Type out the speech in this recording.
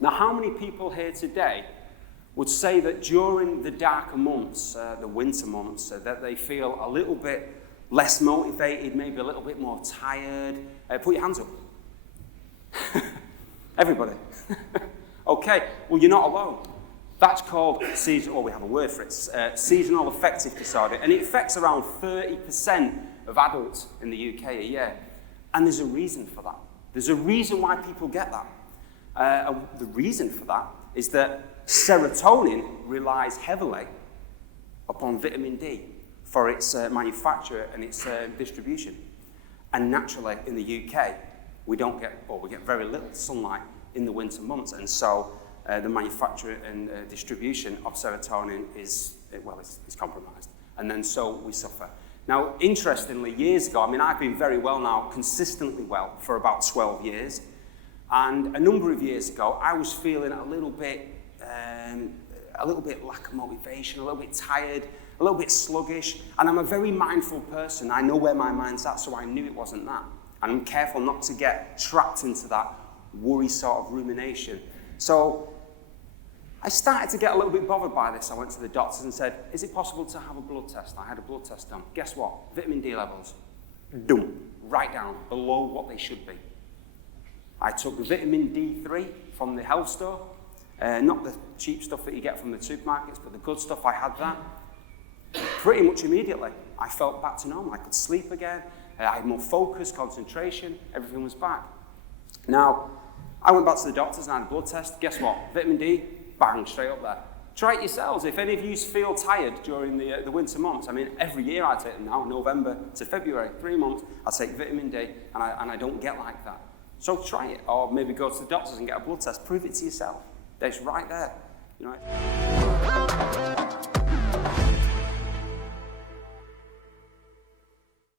Now, how many people here today would say that during the darker months, the winter months, that they feel a little bit less motivated, maybe a little bit more tired? Put your hands up. Everybody. Okay, well, you're not alone. That's called seasonal, we have a word for it, seasonal affective disorder, and it affects around 30% of adults in the UK a year. And there's a reason for that. There's a reason why people get that. The reason for that is that serotonin relies heavily upon vitamin D for its manufacture and its distribution. And naturally, in the UK, we get very little sunlight in the winter months, and so the manufacture and distribution of serotonin is compromised, and then so we suffer. Now, interestingly, years ago, I've been very well now, consistently well, for about 12 years, and a number of years ago, I was feeling a little bit lack of motivation, a little bit tired, a little bit sluggish, and I'm a very mindful person. I know where my mind's at, so I knew it wasn't that. And I'm careful not to get trapped into that worry sort of rumination. So I started to get a little bit bothered by this. I went to the doctors and said, is it possible to have a blood test? I had a blood test done. Guess what? Vitamin D levels, right down, below what they should be. I took the vitamin D3 from the health store, not the cheap stuff that you get from the supermarkets, but the good stuff, I had that. Pretty much immediately, I felt back to normal. I could sleep again, I had more focus, concentration, everything was back. Now, I went back to the doctors and I had a blood test. Guess what? Vitamin D, bang, straight up there. Try it yourselves. If any of you feel tired during the winter months, every year I take them now, November to February, 3 months, I take vitamin D, and I don't get like that. So try it, or maybe go to the doctors and get a blood test. Prove it to yourself. It's right there.